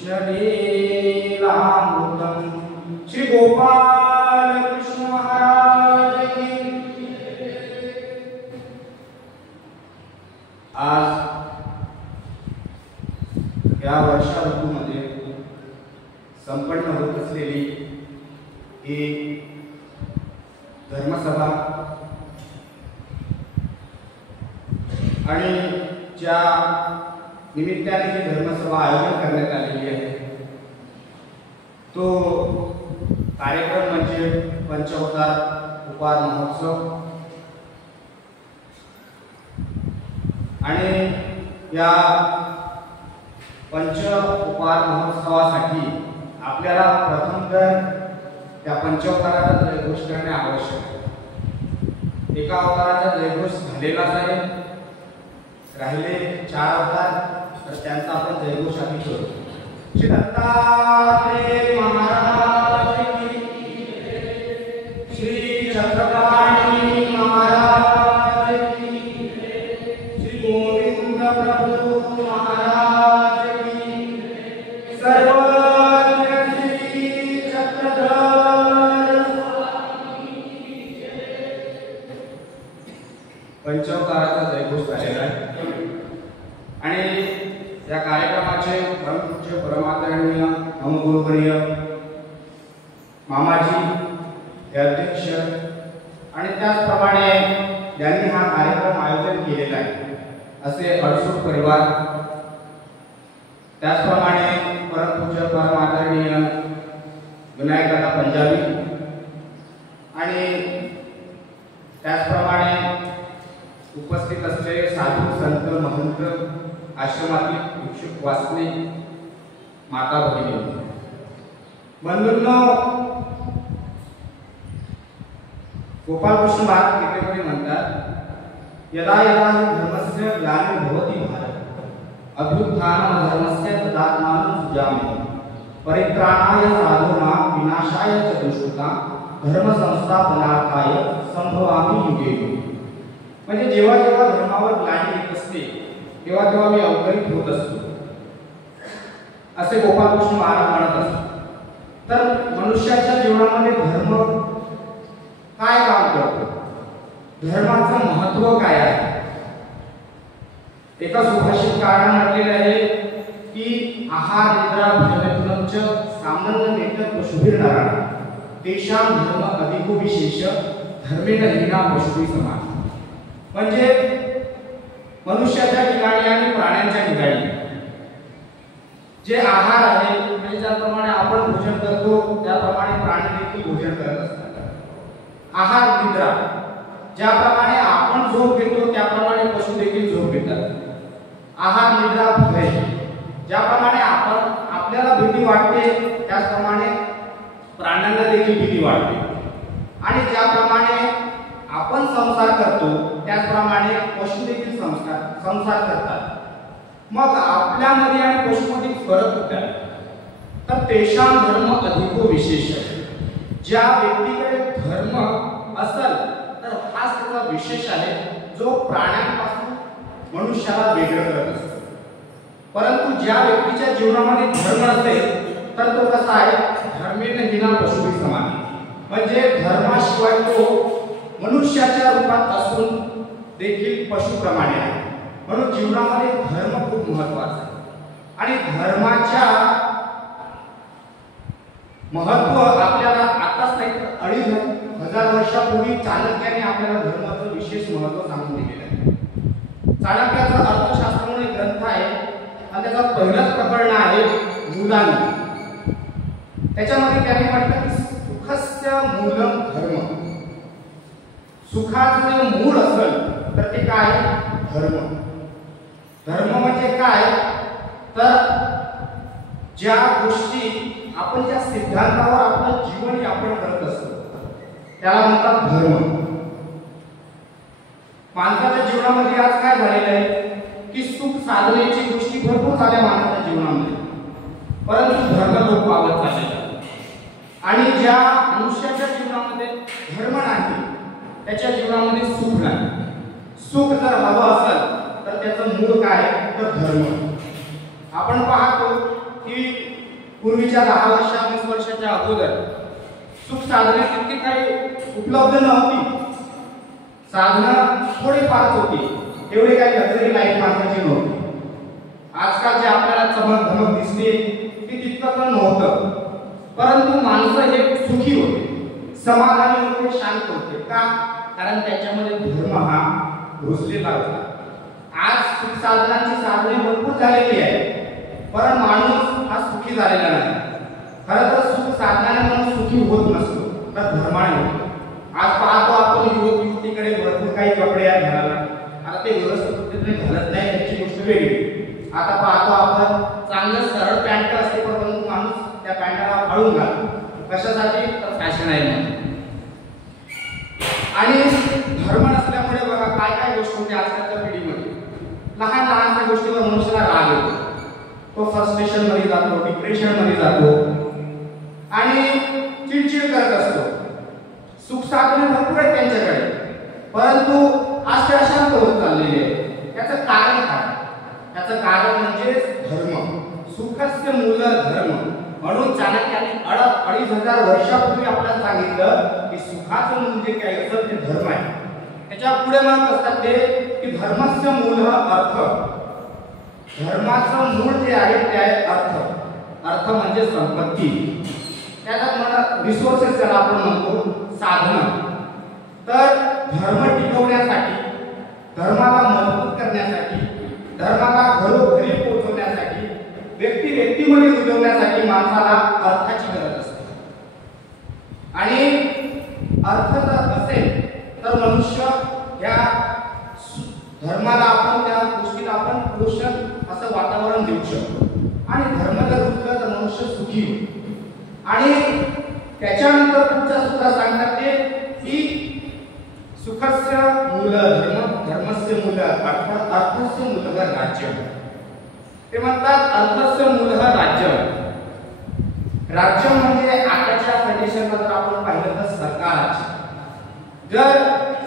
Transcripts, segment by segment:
कृष्णलीलामृतम श्री गोपाल कृष्ण महाराज की। आज या वर्षा ऋतूमध्ये संपन्न होत असलेली ही धर्मसभा आणि ज्या निमित्ताने ही धर्मसभा आयोजन करण्यात आलेली आहे तो कार्यक्रम म्हणजे पंचावतार उपहार महोत्सव। आणि या पंच उपहार महोत्सवासाठी आपल्याला प्रथम तर त्या पंचावताराचा जयघोष करणे आवश्यक आहे। एका अवताराचा जयघोष झालेलाच आहे, राहिले 4 अवतार, तर त्यांचा आपण जयघोष आम्ही करू। श्री दत्तात्रेय महाराज की, श्री चक्रपाणी महाराज की, श्री गोविंद प्रभु महाराज की, सर्वज्ञ श्री चक्रधर पंचावताराचा जयघोष झालेला आहे। आणि या कार्यक्रमाचे परमपूज्य परमादरणीय नवगुरुवर्य मामाजी हे अध्यक्ष आणि त्याचप्रमाणे यांनी हा कार्यक्रम आयोजन केलेला आहे असे अडसूट परिवार, त्याचप्रमाणे परमपूज्य परमादरणीय विनायकदादा पंजाबी आणि त्याचप्रमाणे उपस्थित असलेले साधू संत महंत आश्रमातील भिक्षुक वासने माता भगिनी बंधूंनो, गोपालकृष्ण महाराज कीर्तनमध्ये म्हणतात यदा यदा धर्मस्य ग्लानिर्भवति भारत अभ्युत्थानं धर्मस्य तदात्मानं सृजामि परित्राणाय साधूनां विनाशाय च दुष्कृतां धर्म संस्थापनार्थाय संभवामि युगे युगे। म्हणजे जेव्हा जेव्हा धर्मावर ग्लानी येत असते तेव्हा तेव्हा मी अवतरित होत असतो असे गोपालकृष्ण महाराज म्हणत असतात। तर मनुष्याच्या जीवनामध्ये धर्म काय काम करतो, धर्माचं महत्त्व काय आहे? एका सुभाषितकाराने म्हटलेले आहे की आहार निद्रा भोजनम च सामन्यमेतत् पशुभिर्नराः तेषां धर्म अधिको विशेष धर्मेण हीना पशुभिः समान। म्हणजे मनुष्याच्या ठिकाणी आणि प्राण्यांच्या ठिकाणी जे आहार आहे, म्हणजे ज्याप्रमाणे आपण भोजन करतो त्याप्रमाणे प्राणी देखील भोजन करत असतात। आहार निद्रा, ज्याप्रमाणे आपण झोप घेतो त्याप्रमाणे पशु देखील झोप घेतात। आहार निद्रा भय, ज्याप्रमाणे आपल्याला भीती वाटते त्याचप्रमाणे प्राण्यांना देखील भीती वाटते। आणि ज्याप्रमाणे आपण संसार करतो त्याचप्रमाणे पशु देखील संसार करतात। मग आपल्यामध्ये आणि पशुमध्ये फरक काय? तर तेषां धर्म अधिको विशेष। ज्या व्यक्तीकडे धर्म असेल तर हाच त्याचा विशेष आहे जो प्राण्यांपासून मनुष्याला वेगळं करत असतो। परंतु ज्या व्यक्तीच्या जीवनामध्ये धर्म नसेल तर तो कसा आहे, धर्मेण हीना पशुभिः समान। म्हणजे धर्माशिवाय तो मनुष्याच्या रूपात असून देखील पशुप्रमाणे आहे। म्हणून जीवनामध्ये धर्म खूप महत्त्वाचा आहे आणि धर्माच्या महत्त्व आपल्याला आताच नाही तर 2500 वर्षापूर्वी चाणक्याने आपल्याला धर्माचं विशेष महत्त्व सांगून दिलेलं आहे। चाणक्याचा अर्थशास्त्र म्हणून एक ग्रंथ आहे आणि त्याचा पहिलाच प्रकरण आहे मूलानी। त्याच्यामध्ये त्यांनी म्हटलं की सुखस्य मूलम धर्म, सुखाचं जे मूळ असेल तर ते काय, धर्म। धर्म म्हणजे काय, तर ज्या गोष्टी आपण ज्या सिद्धांतावर आपलं जीवन यापन करत असतो त्याला म्हणतात धर्म। माणसाच्या जीवनामध्ये आज काय झालेलं आहे की सुख साधण्याची गोष्टी भरपूर झाल्या माणसाच्या जीवनामध्ये, परंतु धर्म लोप पावत चालले। आणि ज्या मनुष्याच्या जीवनामध्ये धर्म नाही त्याच्या जीवनामध्ये सुख नाही। सुख जर हवं असेल तर त्याचं मूळ काय, तर धर्म। आपण पाहतो की पूर्वीच्या 10 वर्ष 20 वर्षाच्या अगोदर सुख साधने तितकी काही उपलब्ध नव्हती. साधनं थोडीफारच होती, एवढी काही लक्झरी लाईफ माणसाची नव्हती. आजकाल जे आपल्याला चमक धमक दिसते ती तितकं पण नव्हतं. परंतु माणसं हे सुखी होते, समाधानी होते, शांत होते. का? कारण त्याच्यामध्ये धर्म हा रुजलेला होता. आज सुख साधनांची साधने भरपूर झालेली आहे, पण माणूस हा सुखी झालेला नाही. खरं तर सुख साधनाने माणूस सुखी होत नसतो, तर धर्माने होतो. आज पाहतो आपण युवक युवतीकडे भरपूर काही कपडे आहेत घालायला, आता ते व्यवस्थित पद्धतीने घालत नाही, त्याची गोष्ट वेगळी. आता पाहतो आपण चांगलं सरळ पॅन्ट असते, परंतु माणूस त्या पॅन्टला फाडून घालतो. कशासाठी? तर फॅशन आहे म्हणून. आणि धर्म नसल्यामुळे बघा काय काय गोष्ट होते आजकालच्या पिढीमध्ये. लहान लहानशा गोष्टीवर मनुष्याला राग येतो, तो फ्रस्ट्रेशन मध्ये जातो, डिप्रेशन मध्ये जातो आणि चिडचिड करत असतो. सुख साधने भरपूर आहे त्यांच्याकडे, परंतु आज ते अशांत होत चाललेले आहे. याचं कारण काय? याचं कारण म्हणजे धर्म. सुखस्य मूल धर्म. म्हणून चाणक्याने 2500 वर्षापूर्वी आपल्याला सांगितलं की सुखाचं मूल जे काय असतं ते धर्म आहे. त्याच्या पुढे म्हणत असतात ते की धर्मस्य मूल अर्थ. धर्माचं मूळ जे आहे ते आहे अर्थ. अर्थ म्हणजे संपत्ती. त्याच्यात म्हणा रिसोर्सेस ज्याला आपण म्हणतो, साधन. तर धर्म टिकवण्यासाठी, धर्माला मजबूत करण्यासाठी, धर्माला घरोघरी पोहोचवण्यासाठी, व्यक्ती व्यक्तीमध्ये रुजवण्यासाठी माणसाला अर्थाची गरज असते. आणि अर्थ जर असेल तर मनुष्य या धर्माला आपण, त्या गोष्टीला आपण पोषण असं वातावरण देऊ शकतो. आणि धर्म जर रुजला तर मनुष्य सुखी होईल. आणि त्याच्यानंतर पुढच्या सूत्रात सांगतात ते की सुखस्य मूल धर्म, धर्मस्य मूल अर्थ, अर्थस्य मूल राज्य. ते म्हणतात अर्थस्य मूल राज्य. राज्य म्हणजे आताच्या कंडिशनला जर आपण पाहिलं तर सरकारची. जर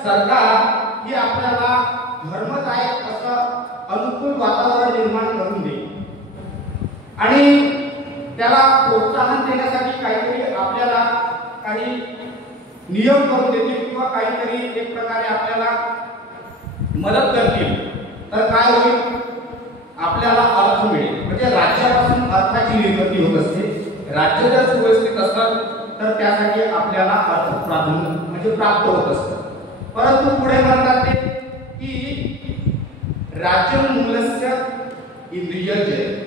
सरकार ही आपल्याला धर्मदायक असं अनुकूल वातावरण निर्माण करून देईल आणि त्याला प्रोत्साहन देण्यासाठी काहीतरी आपल्याला काही नियम करून देतील किंवा काहीतरी एक प्रकारे आपल्याला मदत करतील, तर काय होईल? आपल्याला अर्थ मिळेल. म्हणजे राज्यापासून अर्थाची निर्मिती होत असते. राज्य जर सुव्यवस्थित असलं तर त्यासाठी आपल्याला अर्थ प्राधान्य म्हणजे प्राप्त होत असतं. परंतु पुढे म्हणतात ते की राज्य मूलस्य इंद्रियजय.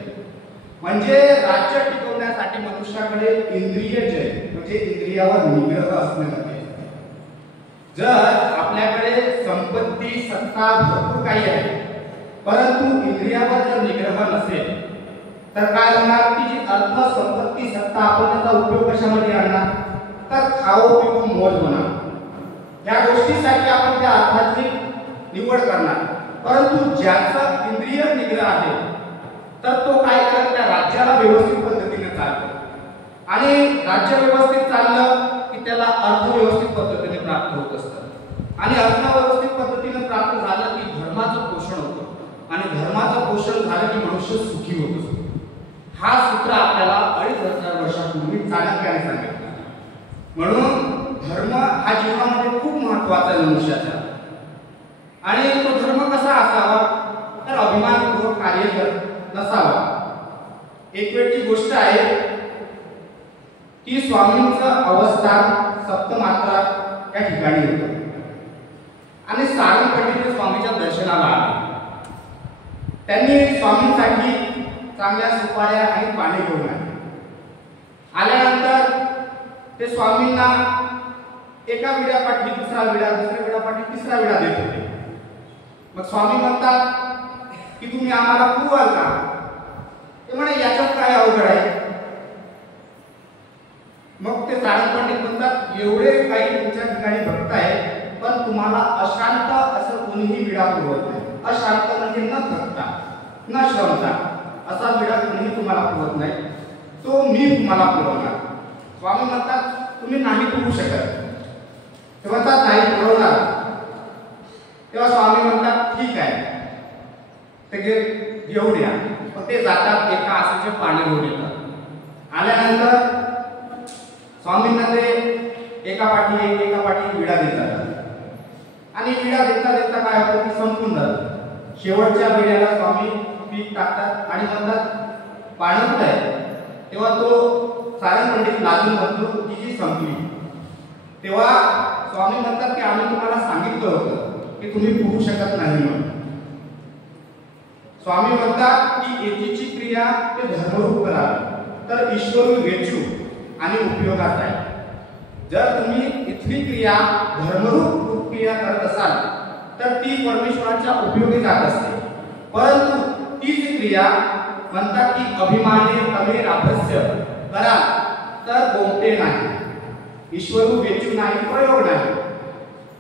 म्हणजे राज्य टिकवण्यासाठी मनुष्याकडे इंद्रियजय म्हणजे इंद्रियावर निग्रह असणे गरजेचे. जर आपल्याकडे संपत्ती, सत्ता भरपूर काही आहे, परंतु इंद्रियावर जर निग्रह नसेल तर काय होणार? की जी अर्थ, संपत्ती, सत्ता आपण त्याचा उपयोग कशामध्ये आणणार? तर खाओ पिओ मौज होणार. या गोष्टीसाठी आपण त्या अर्थाची निवड करणार. परंतु ज्याचा इंद्रिय निग्रह आहे तर तो काय करत? त्या राज्याला व्यवस्थित पद्धतीने चालतो. आणि राज्य व्यवस्थित चाललं की त्याला अर्थ व्यवस्थित पद्धतीने प्राप्त होत असतं. आणि अर्थ व्यवस्थित पद्धतीने प्राप्त झालं की धर्माचं पोषण होतं. आणि धर्माचं पोषण झालं की मनुष्य सुखी होत असतो. हा सूत्र आपल्याला 2500 वर्षापूर्वी चाणक्याने सांगितलं. म्हणून धर्म हा जीवनामध्ये खूप महत्त्वाचा आहे मनुष्याचा. आणि तो धर्म कसा असावा? तर अभिमानपूर्वक कार्य नसावा. एक वेळची गोष्ट आहे की स्वामींचं अवस्थान सप्तमात्रा या ठिकाणी होतं आणि सारंगपट्टीचे स्वामीच्या दर्शनाला आले. त्यांनी स्वामींसाठी चांगल्या सुपाऱ्या आणि पाणी घेऊन आले. आल्यानंतर ते स्वामींना एका विड्यापाठी दुसरा विडा, दुसऱ्या विड्यापाठी तिसरा विडा देत होते. मग स्वामी म्हणतात की तुम्ही आम्हाला पुरवाल का? ते म्हणे याच्यात काय अवघड आहे? मग ते सारंगपट्टीत म्हणतात एवढे काही तुमच्या ठिकाणी भक्त आहे, पण तुम्हाला अशांत असं कोणीही विडा पुरवत नाही. अशांत म्हणजे न थकता, न श्रमता असा विडा कोणीही तुम्हाला पुरवत नाही. तो मी तुम्हाला पुरवणार. स्वामी म्हणतात तुम्ही नाही पुरवू शकत. ते म्हणतात नाही पुरवणार. तेव्हा स्वामी म्हणतात ठीक आहे, ते घेऊन या. मग ते जातात, एका आसेचे पाणी घेऊन येतात आल्यानंतर स्वामींना ते एका पाठी विडा देतात आणि विडा देता काय होतं की संपून जातं. शेवटच्या विड्याला स्वामी पीठ टाकतात आणि म्हणतात पाणवत आहे. तेव्हा तो सारंग पंडित लाजून म्हणतो की जी संपली. तेव्हा स्वामी म्हणतात की आम्ही तुम्हाला सांगितलं होतं की तुम्ही पुरू शकत नाही म्हणून. स्वामी म्हणतात की एकीची क्रिया ते धर्मरूप करावी तर ईश्वर वेचू आणि उपयोगात आहे. जर तुम्ही इथली क्रिया धर्मरूप क्रिया करत असाल तर ती परमेश्वराच्या उपयोगी जात असते. परंतु तीच क्रिया म्हणतात की अभिमाने तमे राभस्य करा तर गोमटे नाही, ईश्वर वेचू नाही, प्रयोग नाही.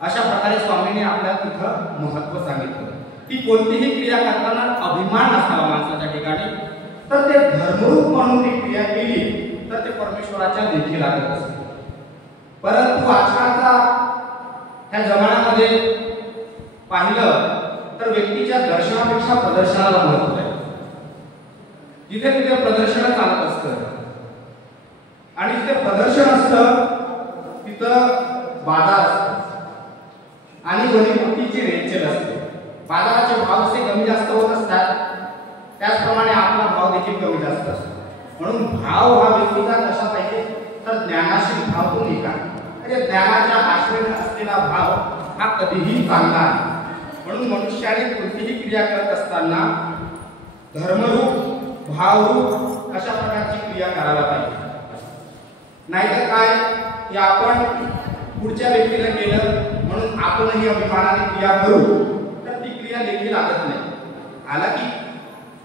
अशा प्रकारे स्वामींनी आपल्याला तिथं महत्व सांगितलं की कोणतीही क्रिया करताना अभिमान नसावा माणसाच्या ठिकाणी. तर ते धर्मरूप म्हणून ती क्रिया केली तर ते परमेश्वराच्या देखील लागत असते. परंतु आजकालचा ह्या जमान्यामध्ये पाहिलं तर व्यक्तीच्या दर्शनापेक्षा प्रदर्शनाला महत्व आहे. जिथे तिथे प्रदर्शन चालत असतं आणि जिथे प्रदर्शन असतं तिथं बाजार असतो आणि वणीमुठीची रेलचेल असते. बाजाराचे भाव जसे कमी जास्त होत असतात त्याचप्रमाणे आपला भाव देखील कमी जास्त असतो. म्हणून भाव हा व्यक्तीचा कसा पाहिजे तर ज्ञानाशील भाव तो निघा. म्हणजे ज्ञानाच्या आश्रयाने असलेला भाव हा कधीही चांगला आहे. म्हणून मनुष्याने कोणतीही क्रिया करत असताना धर्मरूप भावरूप अशा प्रकारची क्रिया करायला पाहिजे. नाहीतर काय की आपण पुढच्या व्यक्तीला केलं म्हणून आपणही अभिमानाने क्रिया करू तर ती क्रिया देखील लागत नाही. आला की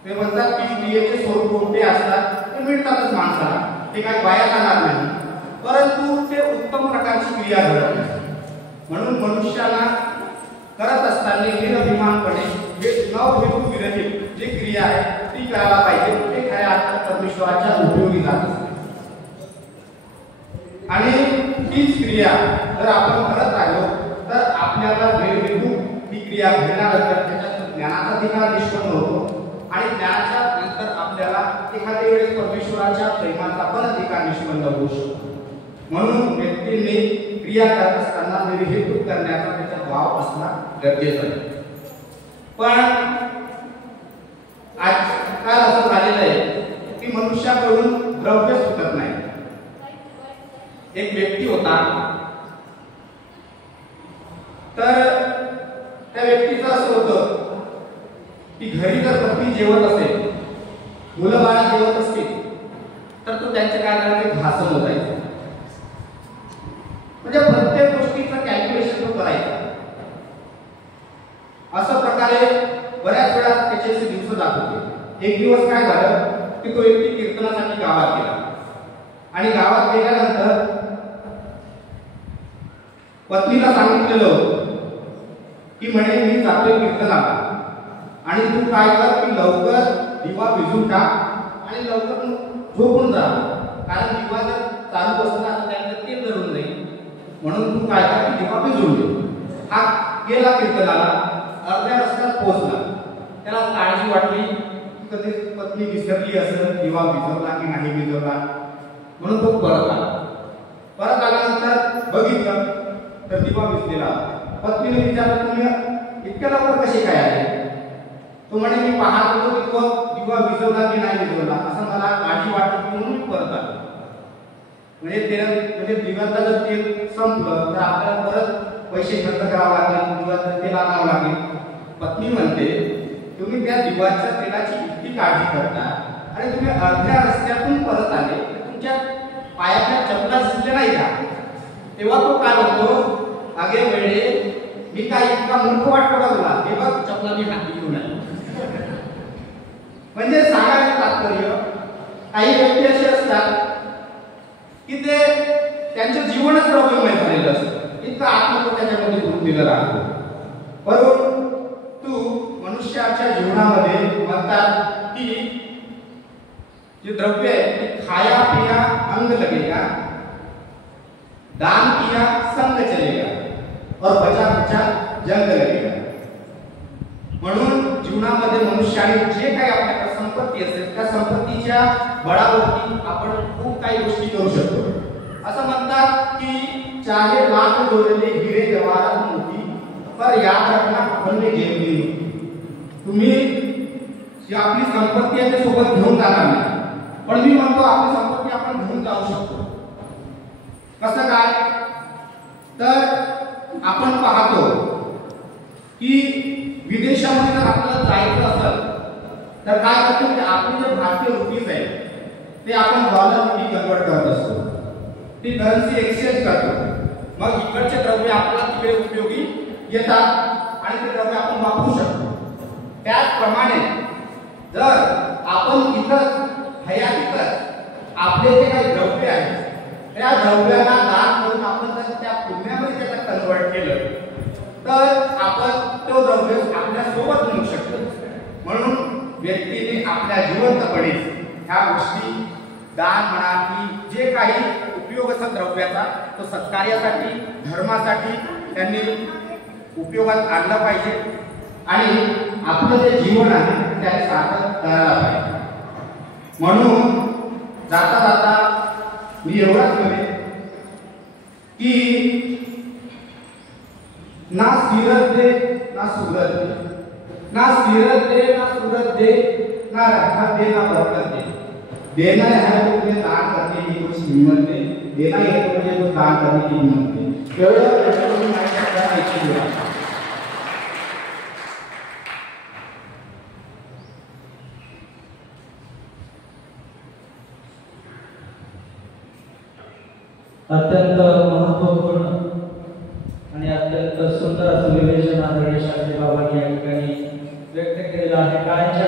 ते म्हणतात की क्रियेचे स्वरूप कोणते असतात ते मिळतातच माणसाला, ते काही वाया जाणार नाही. परंतु ते उत्तम प्रकारची क्रिया घडत नाही. म्हणून मनुष्याला करत असताना निरभिमानपणे नवहेतू विरहित जी क्रिया आहे ती करायला पाहिजे. ते खऱ्या अर्थात परमेश्वराच्या उपयोगी जात असते. आणि तीच क्रिया जर आपण करत राहिलो तर आपल्याला निर्विघ्न ही क्रिया घडणारच. त्याच्यात ज्ञानाचा अधिकार निष्पन्न होतो आणि ज्ञानाच्या नंतर आपल्याला एखाद्या वेळेस परमेश्वराच्या प्रेमाचा पण अधिकार निष्पन्न होऊ शकतो. म्हणून व्यक्तीने क्रिया करत असताना निर्हेतू करण्याचा त्याचा भाव असणं गरजेचं आहे. पण आजकाल असं झालेलं आहे की मनुष्याकडून द्रव्य सुटत नाही. एक व्यक्ती होता तर त्या व्यक्तीचं असं होतं की घरी जर पत्नी जेवत असेल, मुलं बाळा जेवत असतील तर तो त्यांचे काय करायचे घासन होतायचे. म्हणजे प्रत्येक गोष्टीचं कॅल्क्युलेशन तो करायचा. असं प्रकारे बऱ्याच वेळा त्याचे असे दिवस जात होते. एक दिवस काय झालं की तो व्यक्ती कीर्तनासाठी गावात गेला आणि गावात गेल्यानंतर पत्नीला सांगितलेलं की म्हणे मी जातोय कीर्तनाला आणि तू काय कर की लवकर दिवा विझून टाक आणि लवकर झोपून जा, कारण दिवा जर चालू बसला तर त्यानंतर तेल जळून जाईल. म्हणून तू काय कर की दिवा विझून दे. हा गेला कीर्तनाला, अर्ध्या रस्त्यात पोहोचला. त्याला काळजी वाटली कधी पत्नी विसरली असेल, दिवा विझवला की नाही विझवला, म्हणून तो परत आला. परत आल्यानंतर बघितलं तर दिवा विझलेला. पत्नीने विचारलं तुम्ही इतक्या लवकर कशी काय आले? तो म्हणे मी पाहत होतो की तो दिवा विझवला की नाही विझवला, असं मला काळजी वाटत म्हणून मी परत आलो. म्हणजे दिव्याचं जर तेल संपलं तर आपल्याला परत पैसे खर्च करावे लागेल, दिव्याचं तेल आणावं लागेल. पत्नी म्हणते तुम्ही त्या दिव्याच्या तेलाची इतकी काळजी करता आणि तुम्ही अर्ध्या रस्त्यातून परत आले, तुमच्या पायाच्या चपला दिसल्या नाही का? तेव्हा तो काय म्हणतो, अगे वेळे मी काय इतका मूर्ख वाटतो का तुला? हे बघ चपला मी हाती घेऊन आलो. म्हणजे सांगायचं तात्पर्य काही व्यक्ती असे असतात की ते त्यांचं जीवनच प्रॉब्लेममय झालेलं असतं, इतकं आत्महत्या त्याच्यामध्ये गुंतलेलं राहतो. परंतु मनुष्याच्या जीवनामध्ये म्हणतात की जे द्रव्य आहे ते खाया पिया अंग लगेगा, दान किया संग चलेगा और बचा बचा जंग लगेगा. म्हणून जीवनामध्ये मनुष्याने जे काही आपल्याकडे संपत्ती असेल त्या संपत्तीच्या बळावरती आपण खूप काही गोष्टी करू शकतो. असं म्हणतात की चाहे लाख जोडले हिरे जवाहरात मोती पर याद रखना अपन में जेब नहीं. तुम्ही जी आपली संपत्ती आहे ते सोबत घेऊन जाणार नाही, पण मी म्हणतो आपली संपत्ती आपण घेऊन जाऊ शकतो. कसं काय तर आपण पाहतो की विदेशामध्ये जर आपल्याला जायचं असेल तर काय करतो की आपले जे भारतीय रुपीज आहे ते आपण डॉलरमध्ये कन्वर्ट करत असतो. ती करन्सी एक्सचेंज करतो. मग इकडचे द्रव्य आपल्याला तिकडे उपयोगी येतात आणि ते द्रव्य आपण वापरू शकतो. त्याचप्रमाणे जर आपण इथं हयातीतच आपले जे काही द्रव्य आहे त्या द्रव्याला दान करून आपण जर त्या पुण्यामध्ये त्याला कन्वर्ट केलं तर आपण तो द्रव्य आपल्या सोबत नेऊ शकतो. म्हणून व्यक्तीने आपल्या जिवंतपणे ह्या गोष्टी दान म्हणा की जे काही उपयोग असतात द्रव्याचा तो सत्कार्यासाठी धर्मासाठी त्यांनी उपयोगात आणला पाहिजे आणि आपलं जे जीवन आहे त्याने सार्थक करायला पाहिजे. म्हणून जाता जाता मी एवढंच म्हणेन की ना सीरत दे ना सूरत दे, ना सीरत दे ना सूरत दे, ना रहमत दे ना बरकत दे. देना है तो मुझे दान करने की कुछ हिम्मत दे, देना है तो मुझे कुछ दान करने की हिम्मत दे. अत्यंत महत्त्वपूर्ण आणि अत्यंत सुंदर असं विवेचन आदरणीय शास्त्री बाबांनी या ठिकाणी व्यक्त केलेलं आहे. काळाच्या